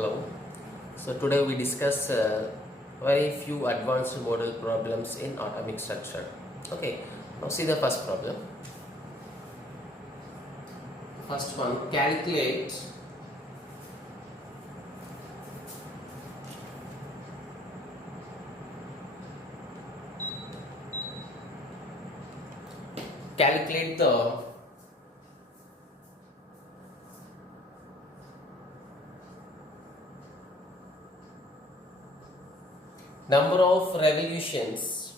Hello. So today we discuss very few advanced model problems in atomic structure. Okay. Now see the first problem. First one, calculate the number of revolutions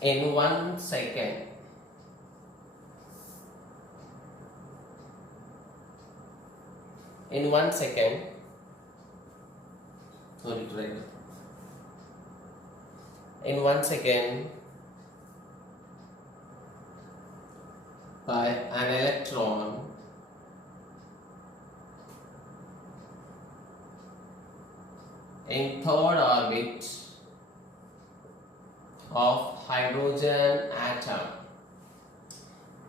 in 1 second in 1 second. Sorry to write. In 1 second by an electron in third orbit of hydrogen atom.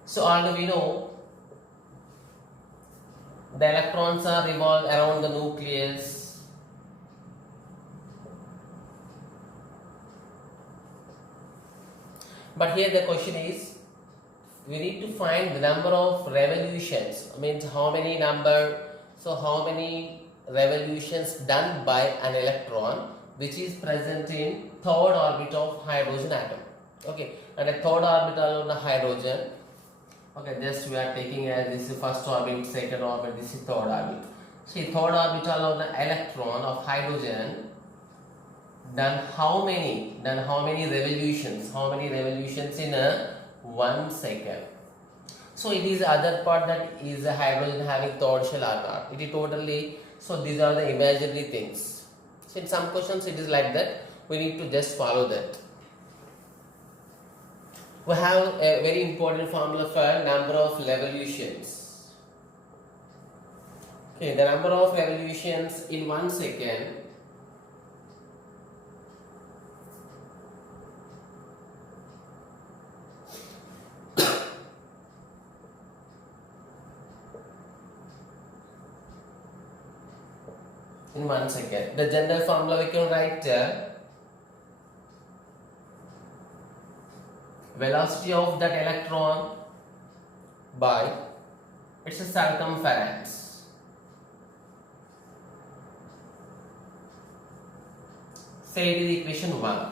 So already we know the electrons are revolved around the nucleus. But here the question is, we need to find the number of revolutions, means how many revolutions done by an electron which is present in third orbit of hydrogen atom. Okay, and a third orbital of the hydrogen. Okay, just we are taking as this is first orbit, second orbit, this is third orbit. See, third orbital of the electron of hydrogen done how many revolutions? How many revolutions in a 1 second? So it is other part that is a hydrogen having third shell or not. It is totally, so these are the imaginary things. So in some questions it is like that. We need to just follow that. We have a very important formula for number of revolutions. Okay, the number of revolutions in 1 second in 1 second. The general formula we can write velocity of that electron by its circumference. Say it is equation 1.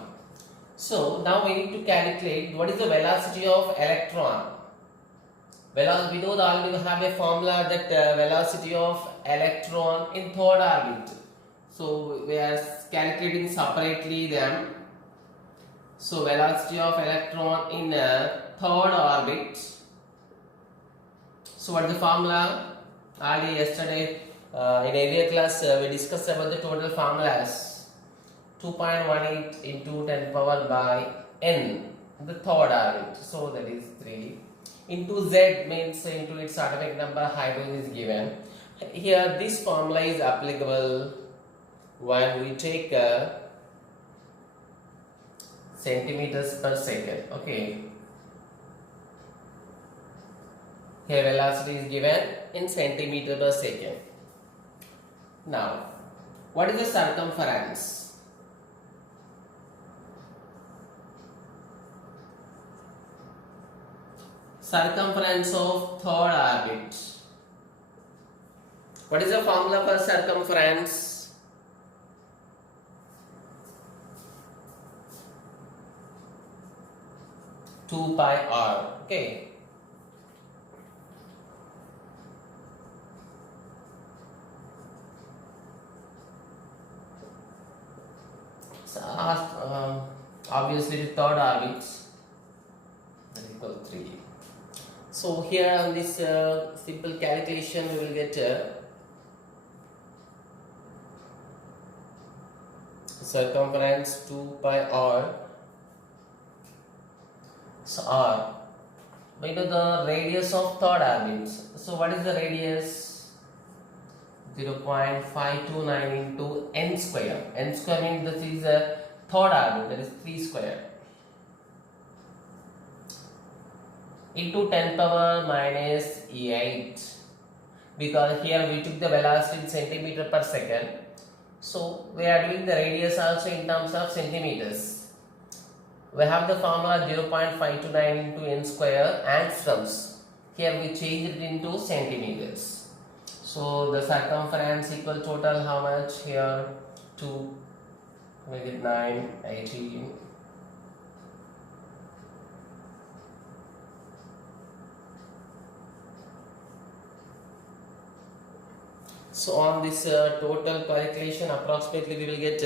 So now we need to calculate what is the velocity of electron. We know that already we have a formula that velocity of electron in third orbit. So we are calculating separately them. So velocity of electron in third orbit. So what is the formula? Already yesterday in earlier class we discussed about the total formulas. 2.18 into 10 power by n, the third orbit. So that is 3. Into Z means into its atomic number, hydrogen is given. Here this formula is applicable when we take centimeters per second. Okay. Here velocity is given in centimeter per second. Now, what is the circumference? Circumference of third orbit. What is the formula for circumference? Two pi r. Okay. So obviously the third orbit that is equal to 3. So here on this simple calculation we will get circumference 2 pi r. So r, we know the radius of third orbit. So what is the radius? 0.529 into n square. N square means this is a third orbit, that is 3 square. into 10 power minus 8, because here we took the velocity in centimeter per second, so we are doing the radius also in terms of centimeters. We have the formula 0.529 into n square angstroms. Here we change it into centimeters. So the circumference equal total how much here? 2, we get 9, 18. So on this total calculation, approximately we will get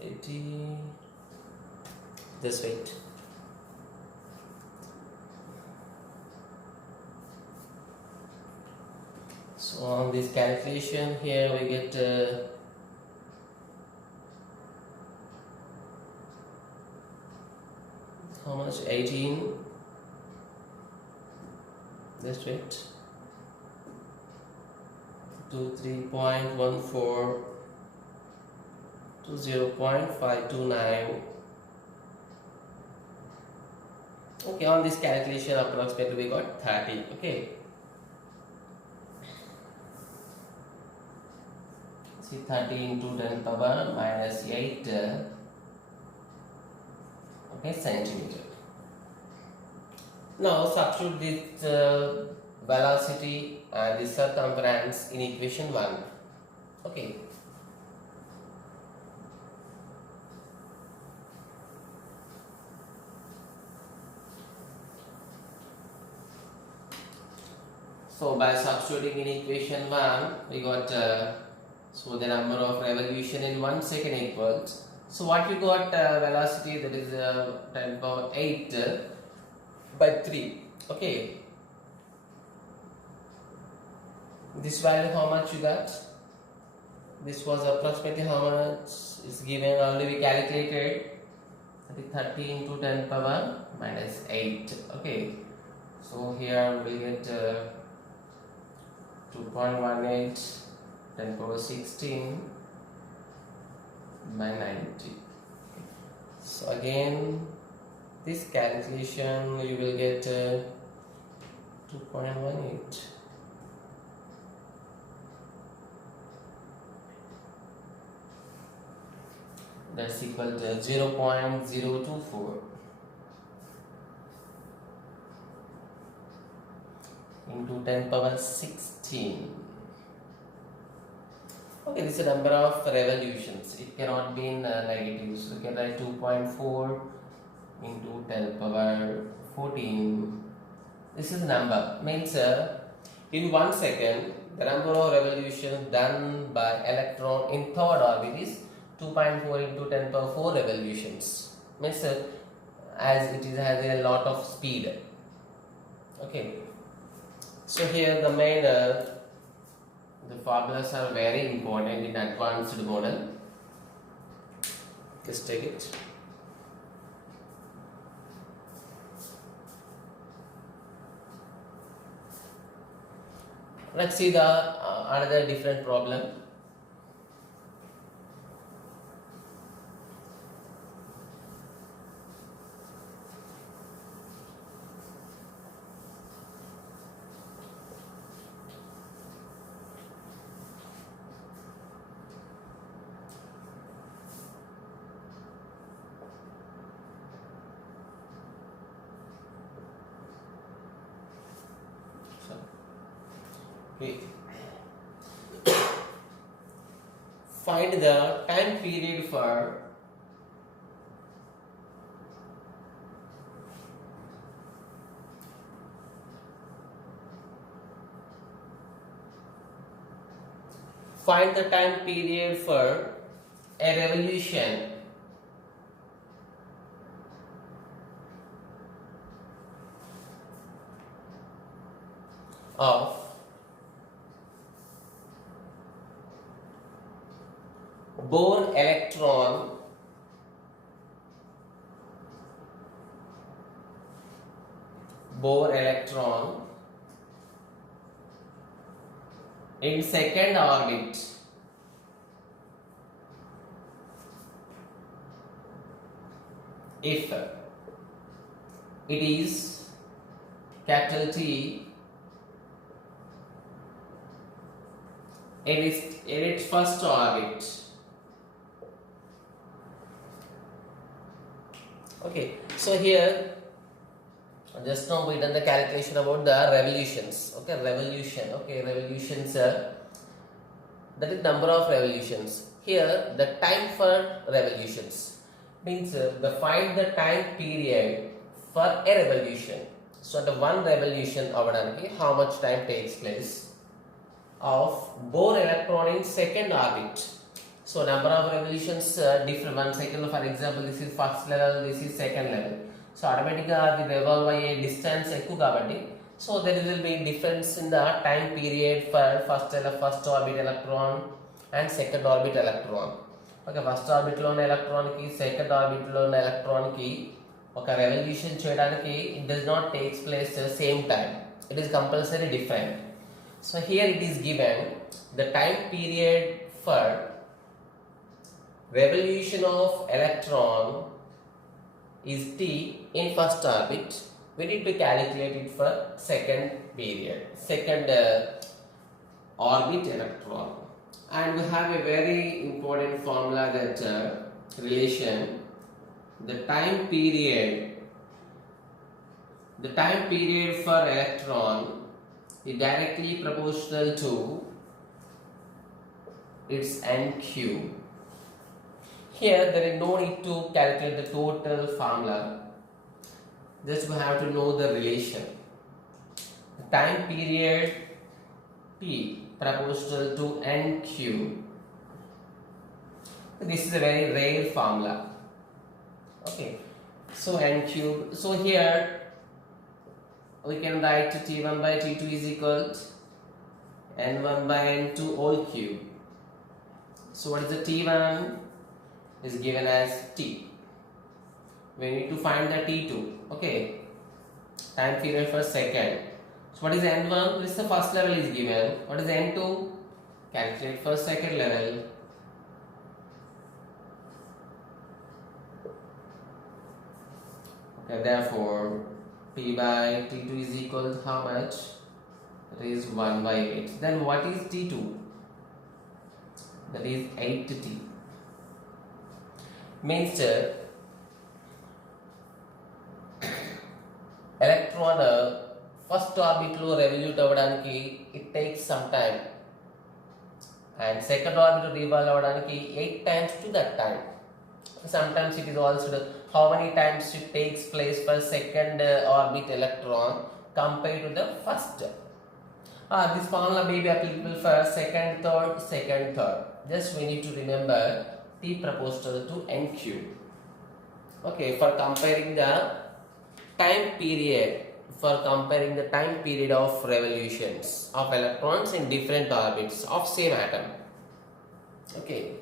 80. Just wait. So on this calculation here we get how much? 18. Just wait. To 3.14 to 0.529. Okay, on this calculation approximately we got 30. Okay, see 30 into 10 power minus 8 okay, centimeter. Now substitute this velocity and the circumference in equation 1. Okay, so by substituting in equation 1 we got so the number of revolution in 1 second equals, so what we got velocity, that is 10 power 8 by 3. Okay, this value how much you got? This was approximately how much is given, already we calculated, 30 into 10 power minus 8. Okay, so here we get 2.18 10 power 16 by 90. So again this calculation you will get 2.18. That's equal to 0.024 into 10 power 16. Okay, this is the number of revolutions. It cannot be in negative. So you can write 2.4 into 10 power 14. This is the number. Means in 1 second, the number of revolutions done by electron in third orbit is 2.4 into 10 power 4 revolutions. Means as it is has a lot of speed. Okay. So here the main the formulas are very important in advanced model. Just take it. Let's see the another different problem. Okay. Find the time period for find the time period for a revolution of Bohr electron in second orbit if it is capital T in its first orbit. Okay, so here just now we done the calculation about the revolutions. Okay, revolution. Okay, revolutions. That is number of revolutions. Here the time for revolutions means find the time period for a revolution. So the one revolution avvadaniki how much time takes place of Bohr electron in second orbit. So number of revolutions different. 1 second, for example, this is first level, this is second level. So automatically it revolve by a distance ekku kabatti. So there will be difference in the time period for first orbit electron and second orbit electron. Okay, first orbit lo ఉన్న electron ki second orbit lo ఉన్న electron ki oka revolution cheyadaniki it does not takes place same time. It is compulsory different. So here it is given the time period for revolution of electron is t in first orbit. We need to calculate it for second period, second orbit electron, and we have a very important formula that relation the time period for electron is directly proportional to its n cube. Here there is no need to calculate the total formula, just we have to know the relation. The time period t proportional to n cube. This is a very rare formula. Okay, so n cube. So here we can write T1 by T2 is equal to N1 by N2 whole cube. So what is the T1 is given as T. We need to find the T2. Okay, time period for second. So what is N1? This is the first level is given. What is N2? Calculate for second level. Okay, therefore P by T2 is equal to how much? That is 1 by 8. Then what is T2? That is 8T. Means electron first orbit lo revolute avvadaniki it takes some time, and second orbit revolve avvadaniki 8 times to that time. Sometimes it is also how many times it takes place for second orbit electron compared to the first. This formula may be applicable for second, third. Just we need to remember T proportional to n cube. Okay, for comparing the time period, of revolutions of electrons in different orbits of same atom. Okay.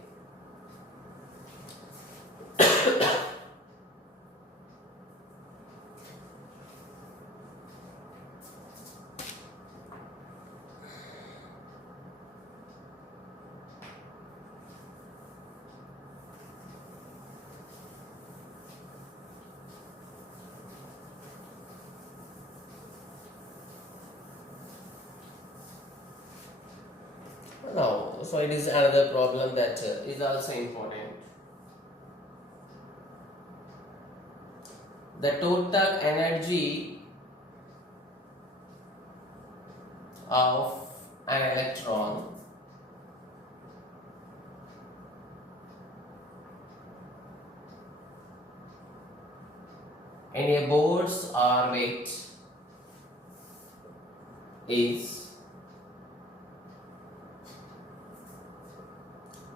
Now, so it is another problem that is also important. The total energy of an electron in a Bohr's orbit is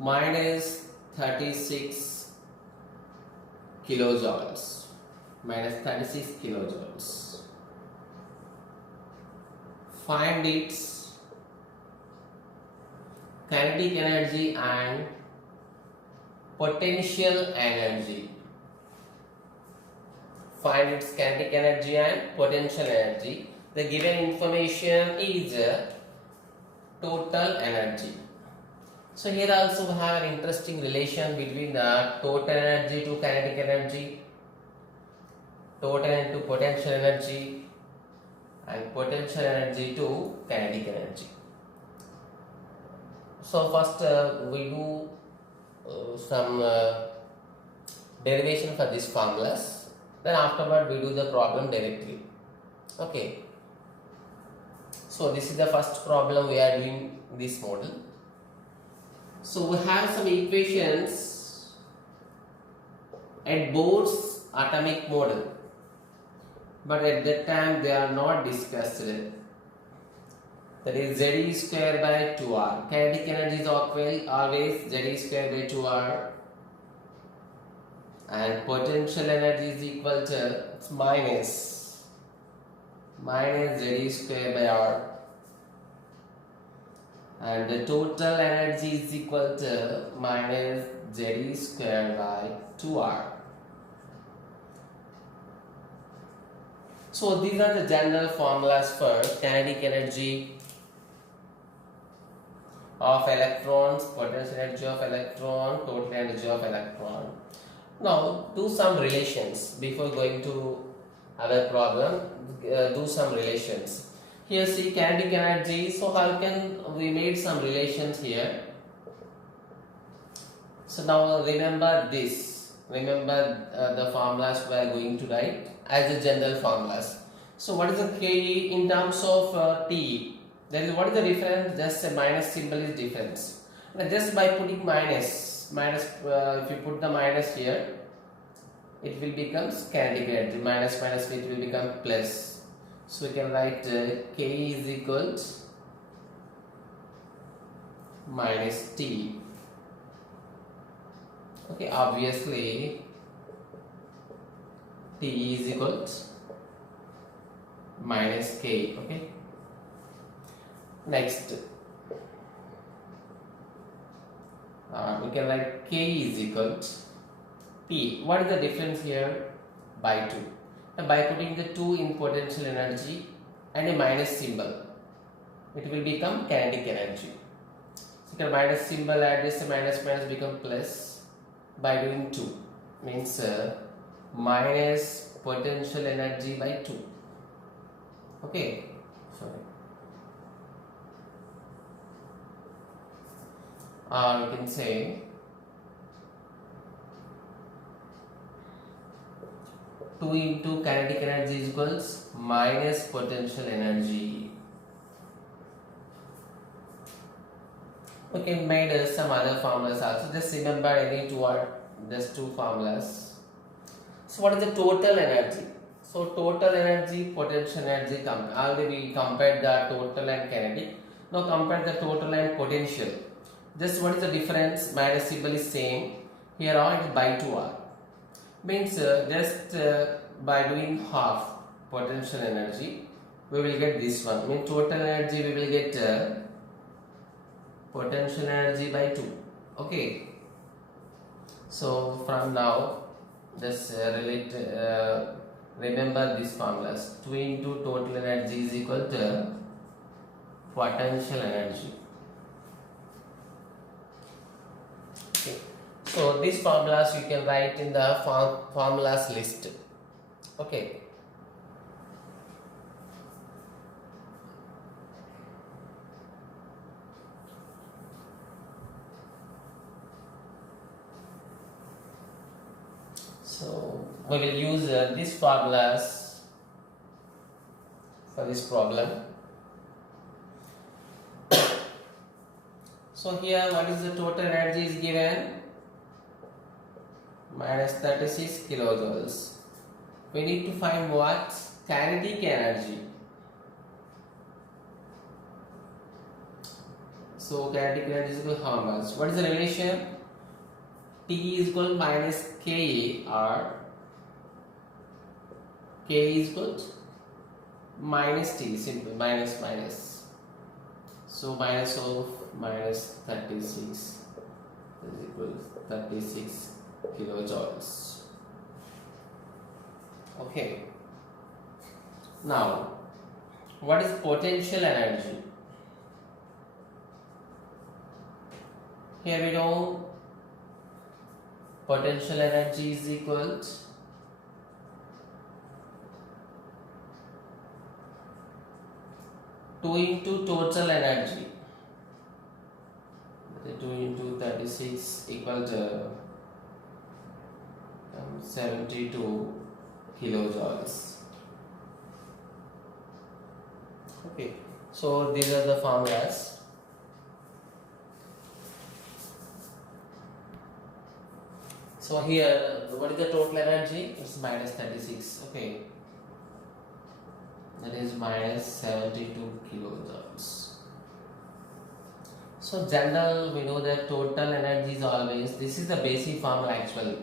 minus 36 kilojoules. Find its kinetic energy and potential energy. Find its kinetic energy and potential energy. The given information is total energy. So here also we have an interesting relation between the total energy to kinetic energy, total into potential energy, and potential energy to kinetic energy. So first we do some derivation for these formulas, then afterward we do the problem directly. Okay, so this is the first problem we are doing this model. So we have some equations at Bohr's atomic model, but at that time they are not discussed. That is Z square by 2r. Kinetic energy is always Z square by 2r, and potential energy is equal to minus Z square by r, and the total energy is equal to minus Z square by 2r. So these are the general formulas for kinetic energy of electrons, potential energy of electron, total energy of electron. Now do some relations before going to other problem. Do some relations. Here see kinetic energy. So how can we made some relations here? So now remember this. Remember the formulas we are going to write as a general formulas. So what is the Ke in terms of T? That is, what is the difference? Just a minus symbol is difference. Now just by putting minus, if you put the minus here, it will become kinetic energy. Minus it will become plus. So we can write K is equal to minus T. Okay, obviously T is equal to minus K. Okay. Next, we can write K is equal to P. What is the difference here? By 2. And by putting the 2 in potential energy and a minus symbol, it will become kinetic energy. So you can minus symbol, add this minus become plus by doing 2. Means minus potential energy by 2. Okay. Sorry. Or you can say 2 into kinetic energy is equals minus potential energy. Okay, made some other formulas also. Just remember any two or just two formulas. So what is the total energy? So total energy, potential energy. Already we compared the total and kinetic. Now compare the total and potential. Just what is the difference? Minus symbol is same. Here on it is by 2r. Means just by doing half potential energy, we will get this one. Means total energy we will get potential energy by 2. Okay. So from now, just remember these formulas. 2 into total energy is equal to potential energy. Okay. So these formulas you can write in the formulas list. Okay. So we will use these formulas for this problem. So here what is the total energy is given? Minus 36 kilojoules. We need to find what? Kinetic energy. So kinetic energy is equal to how much? What is the relation? T is equal to minus K, or K is equal to minus T, simple minus. So minus of minus 36 is equal to 36 kilojoules. Okay. Now, what is potential energy? Here we know potential energy is equal to 2 into total energy. 2 into 36 equal to 72 kilojoules. Okay, so these are the formulas. So here, what is the total energy? It's minus 36. Okay, that is minus 72 kilojoules. So general, we know that total energy is always, this is the basic formula actually.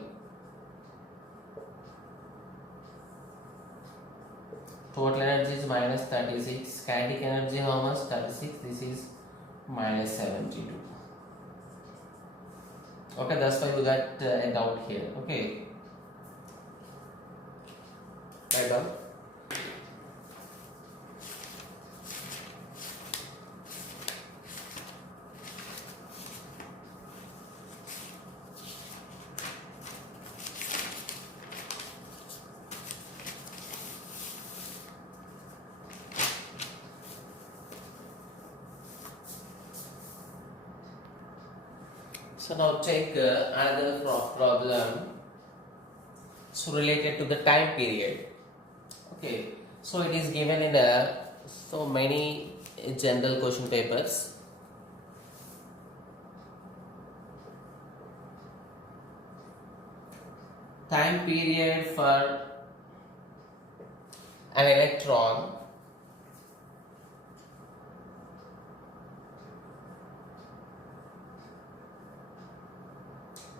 Total energy is minus 36. Kinetic energy how much? 36. This is minus 72. Okay, that's why you got a doubt here. Okay. Write down. So now take another problem. So related to the time period. Okay. So it is given in so many general question papers. Time period for an electron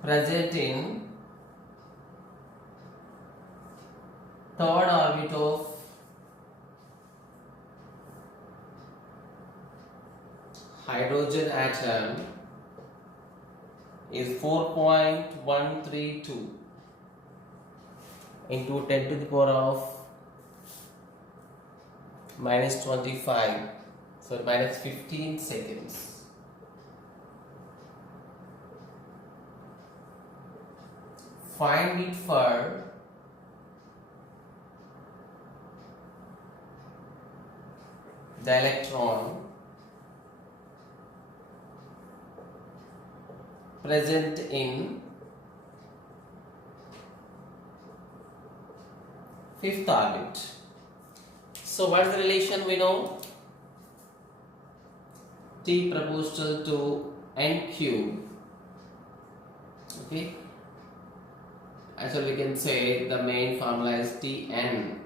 present in third orbit of hydrogen atom is 4.132 into 10 to the power of minus 25, so minus 15 seconds. Find it for the electron present in fifth orbit. So what is the relation we know? T proportional to n cube. Okay. Actually, we can say the main formula is Tn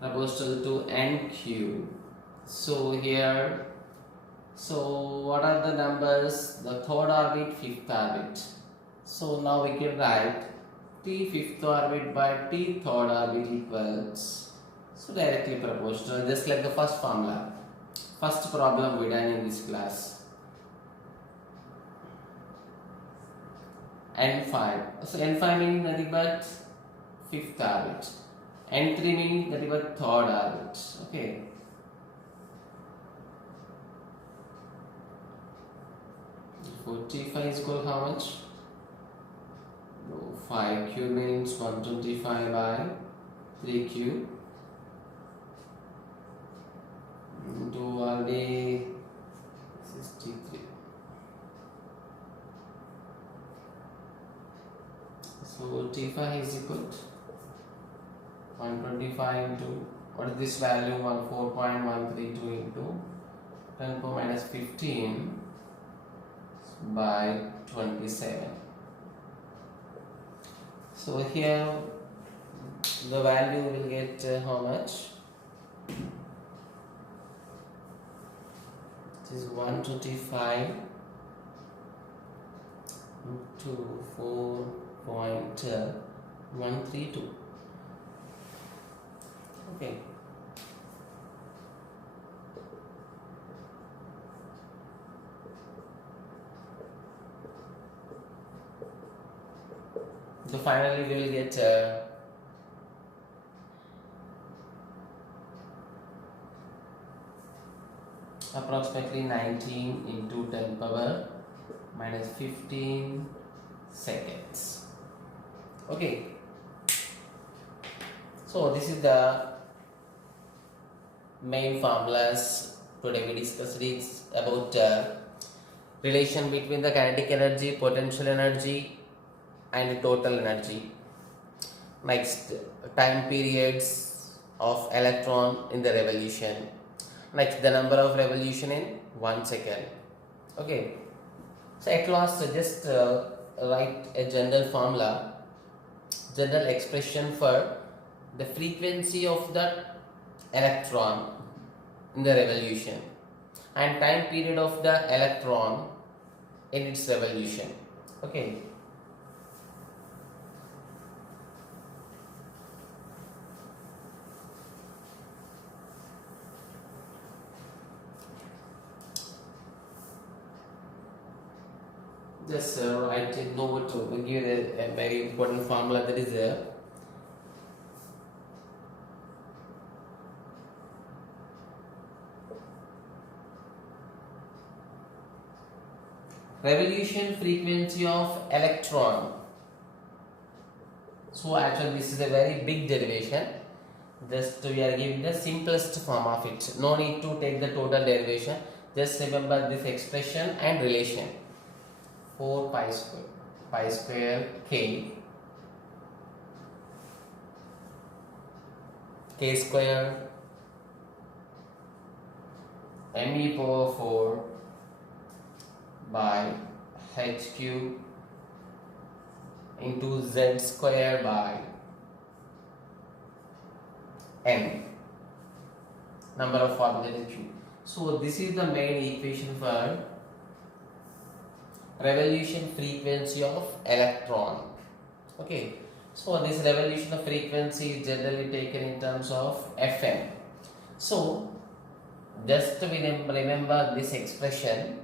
proportional to n cube. So here, so what are the numbers? The third orbit, fifth orbit. So now we can write T fifth orbit by T third orbit equals, so directly proportional, just like the first formula. First problem we done in this class. N5. So N5 means nothing but fifth orbit. N3 means nothing but third orbit. Okay. T5 is equal to how much? 5 cube means 125 by 3 cube into already 63. So T5 is equal to 125 into, what is this value? 4.132 into 10 power minus 15 by 27. So here the value will get how much? It is 125 into 4.132. Okay. So finally we will get approximately 19 into 10 power minus 15 seconds. Okay. So this is the main formulas. Today we discussed is about relation between the kinetic energy, potential energy, and total energy. Next, time periods of electron in the revolution. Next, the number of revolution in 1 second. Okay. So at last, just write a general formula, general expression for the frequency of the electron in the revolution and time period of the electron in its revolution. Okay. Just write it note to give a very important formula that is there. Revolution frequency of electron. So actually this is a very big derivation. Just we are giving the simplest form of it. No need to take the total derivation. Just remember this expression and relation. 4 pi square k square me power 4 by h cube into z square by n, number of orbitals cube. So this is the main equation for revolution frequency of electron. Okay, so this revolution of frequency is generally taken in terms of Fm. So just remember this expression.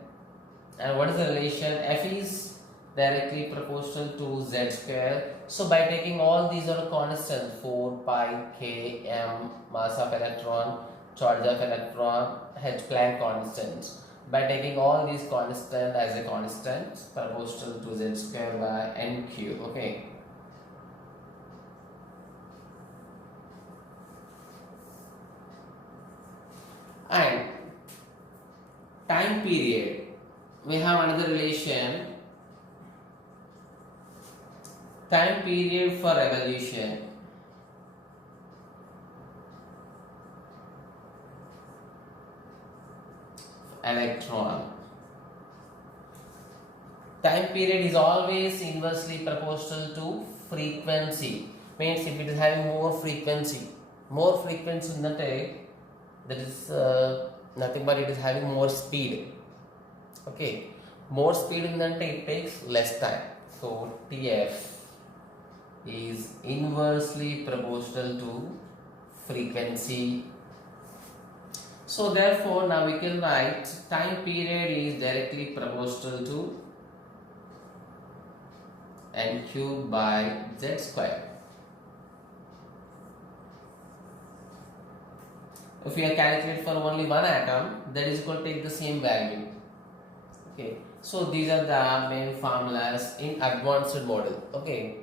And what is the relation? F is directly proportional to z square. So by taking all these are constants, 4 pi k m, mass of electron, charge of electron, h Planck constants. By taking all these constants as a constant proportional to z square by n cube. Okay. And time period, we have another relation. Time period for revolution. Electron. Time period is always inversely proportional to frequency. Means if it is having more frequency in the time, that is nothing but it is having more speed. Okay, more speed in the time, it takes less time. So TF is inversely proportional to frequency. So therefore now we can write time period is directly proportional to n cube by z square. If we are calculating for only one atom, that is going to take the same value. Okay, so these are the main formulas in advanced model. Okay.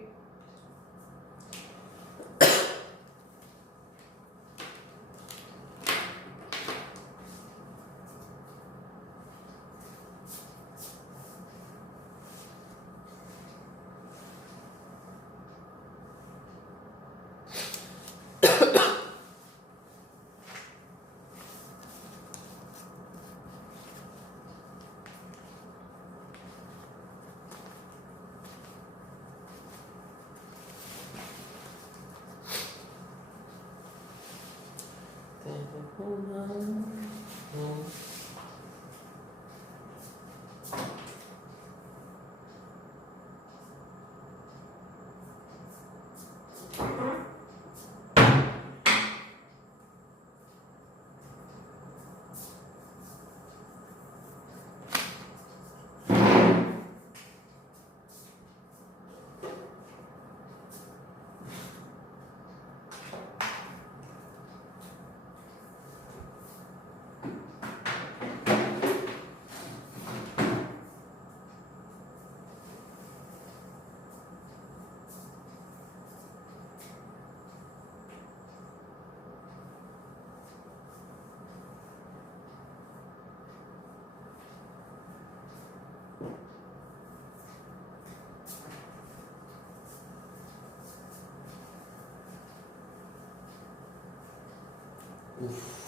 Oof.